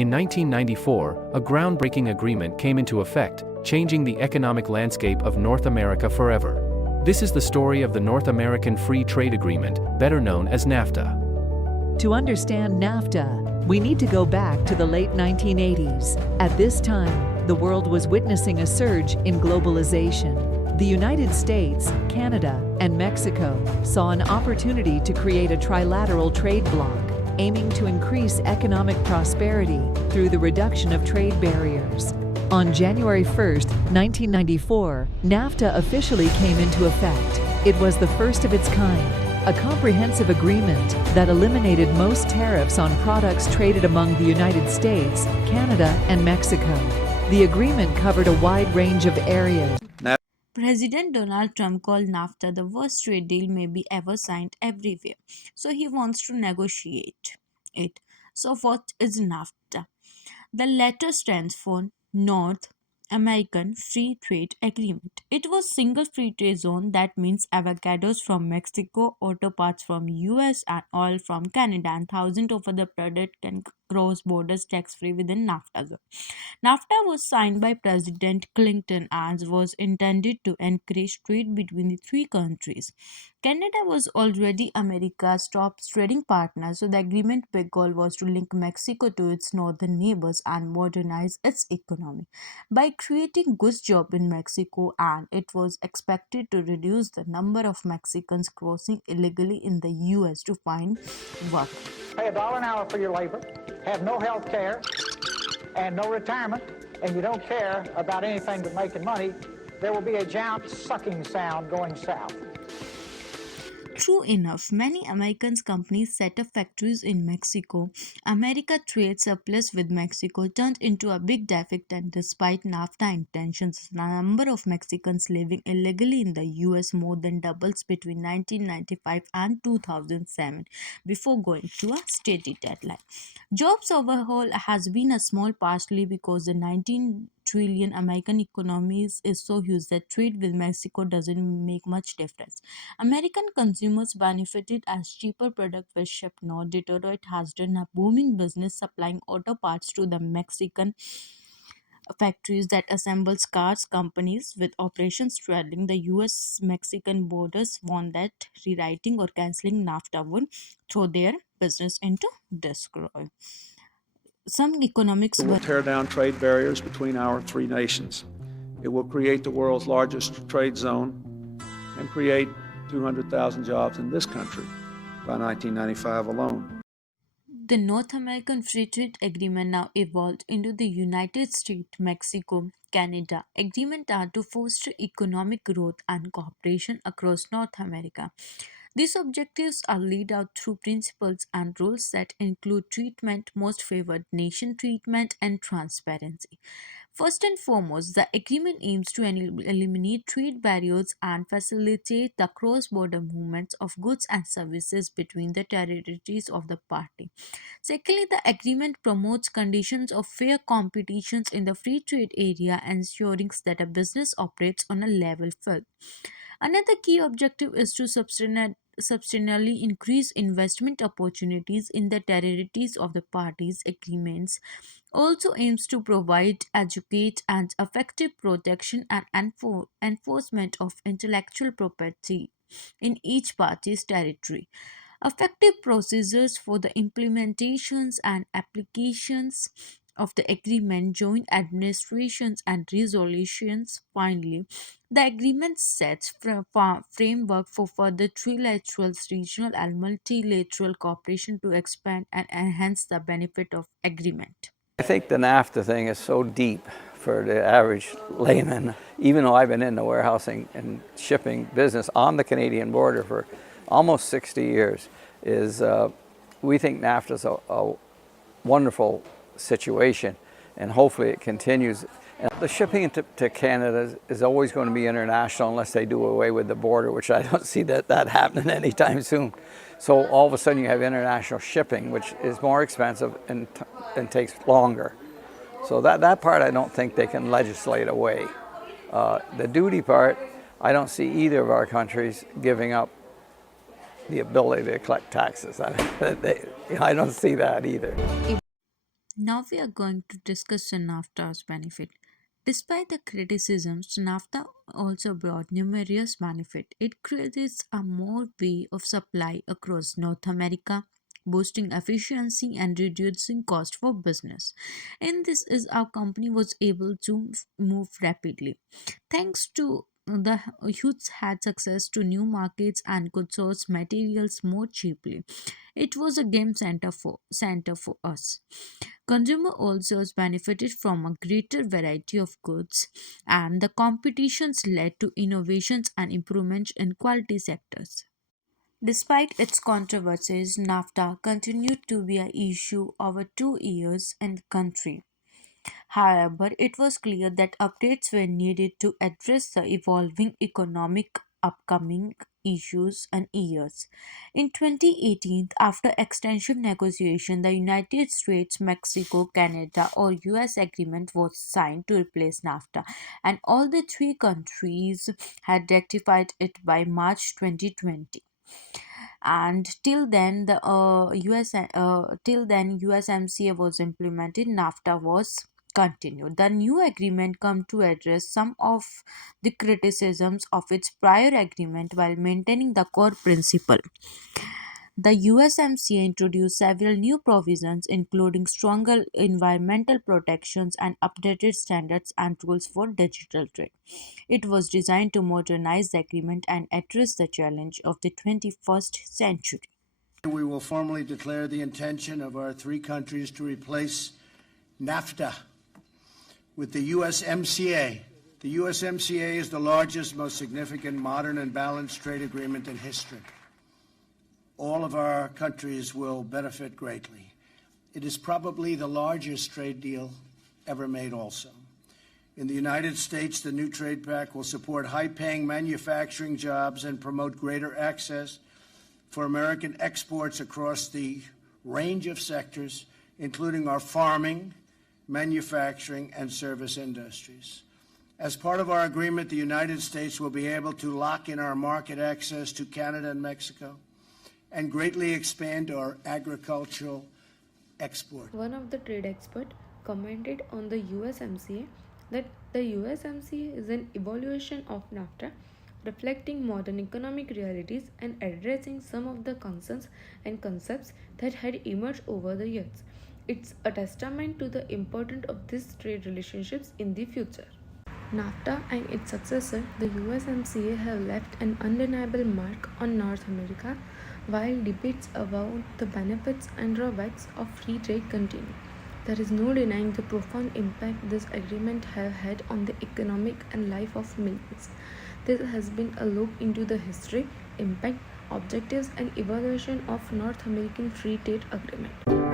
In 1994, a groundbreaking agreement came into effect, changing the economic landscape of North America forever. This is the story of the North American Free Trade Agreement, better known as NAFTA. To understand NAFTA, we need to go back to the late 1980s. At this time, the world was witnessing a surge in globalization. The United States, Canada, and Mexico saw an opportunity to create a trilateral trade bloc, aiming to increase economic prosperity through the reduction of trade barriers. On January 1, 1994, NAFTA officially came into effect. It was the first of its kind, a comprehensive agreement that eliminated most tariffs on products traded among the United States, Canada, and Mexico. The agreement covered a wide range of areas. President Donald Trump called NAFTA the worst trade deal maybe ever signed everywhere. So he wants to negotiate it. So what is NAFTA? The letter stands for North American Free Trade Agreement. It was single free trade zone, that means avocados from Mexico, auto parts from US, and oil from Canada, and thousands of other products can cross borders tax free within NAFTA zone. NAFTA was signed by President Clinton and was intended to encourage trade between the three countries. Canada was already America's top trading partner, so the agreement's big goal was to link Mexico to its northern neighbors and modernize its economy by creating good jobs in Mexico, and it was expected to reduce the number of Mexicans crossing illegally in the US to find work. Pay $1 an hour for your labor, have no health care, and no retirement, and you don't care about anything but making money, there will be a giant sucking sound going south. True enough, many American companies set up factories in Mexico. America's trade surplus with Mexico turned into a big deficit, and despite NAFTA intentions, the number of Mexicans living illegally in the US more than doubles between 1995 and 2007 before going to a steady deadline. Jobs overhaul has been a small partially because the 19 trillion American economy is so huge that trade with Mexico doesn't make much difference. American consumers benefited as cheaper products were shipped north. Detroit has done a booming business supplying auto parts to the Mexican factories that assembles cars. Companies with operations straddling the US-Mexican borders warned that rewriting or canceling NAFTA would throw their business into disarray. Some economics It will tear down trade barriers between our three nations. It will create the world's largest trade zone and create 200,000 jobs in this country by 1995 alone. The North American Free Trade Agreement now evolved into the United States, Mexico, Canada Agreement are to foster economic growth and cooperation across North America. These objectives are laid out through principles and rules that include treatment, most favored nation treatment, and transparency. First and foremost, the agreement aims to eliminate trade barriers and facilitate the cross border movements of goods and services between the territories of the party. Secondly, the agreement promotes conditions of fair competitions in the free trade area, ensuring that a business operates on a level field. Another key objective is to substantially increase investment opportunities in the territories of the parties. Agreements also aims to provide educate and effective protection and enforcement of intellectual property in each party's territory. Effective procedures for the implementations and applications of the agreement, joint administrations and resolutions. Finally, the agreement sets framework for further trilateral, regional, and multilateral cooperation to expand and enhance the benefit of agreement. I think the NAFTA thing is so deep for the average layman, even though I've been in the warehousing and shipping business on the Canadian border for almost 60 years, is we think NAFTA is a wonderful situation, and hopefully it continues. And the shipping to Canada is always going to be international unless they do away with the border, which I don't see that happening anytime soon. So all of a sudden you have international shipping, which is more expensive and takes longer. So that part I don't think they can legislate away. The duty part, I don't see either of our countries giving up the ability to collect taxes. I don't see that either. Now we are going to discuss the NAFTA's benefit. Despite the criticisms, NAFTA also brought numerous benefits. It creates a more way of supply across North America, boosting efficiency and reducing cost for business. In this is our company was able to move rapidly. Thanks to the youths had access to new markets and could source materials more cheaply. It was a game center for us. Consumer also benefited from a greater variety of goods, and the competitions led to innovations and improvements in quality sectors. Despite its controversies, NAFTA continued to be an issue over 2 years in the country. However, it was clear that updates were needed to address the evolving economic upcoming issues and years. In 2018, after extensive negotiation, the United States, Mexico, Canada or US agreement was signed to replace NAFTA, and all the three countries had ratified it by March 2020. And till then USMCA was implemented, NAFTA was continued. The new agreement come to address some of the criticisms of its prior agreement while maintaining the core principle. The USMCA introduced several new provisions, including stronger environmental protections and updated standards and rules for digital trade. It was designed to modernize the agreement and address the challenge of the 21st century. We will formally declare the intention of our three countries to replace NAFTA with the USMCA. The USMCA is the largest, most significant, modern, and balanced trade agreement in history. All of our countries will benefit greatly. It is probably the largest trade deal ever made also. In the United States, the new trade pact will support high-paying manufacturing jobs and promote greater access for American exports across the range of sectors, including our farming, manufacturing, and service industries. As part of our agreement, the United States will be able to lock in our market access to Canada and Mexico and greatly expand our agricultural export. One of the trade experts commented on the USMCA that the USMCA is an evaluation of NAFTA, reflecting modern economic realities and addressing some of the concerns and concepts that had emerged over the years. It's a testament to the importance of these trade relationships in the future. NAFTA and its successor, the USMCA, have left an undeniable mark on North America, while debates about the benefits and drawbacks of free trade continue. There is no denying the profound impact this agreement has had on the economic and life of millions. This has been a look into the history, impact, objectives, and evaluation of North American Free Trade Agreement.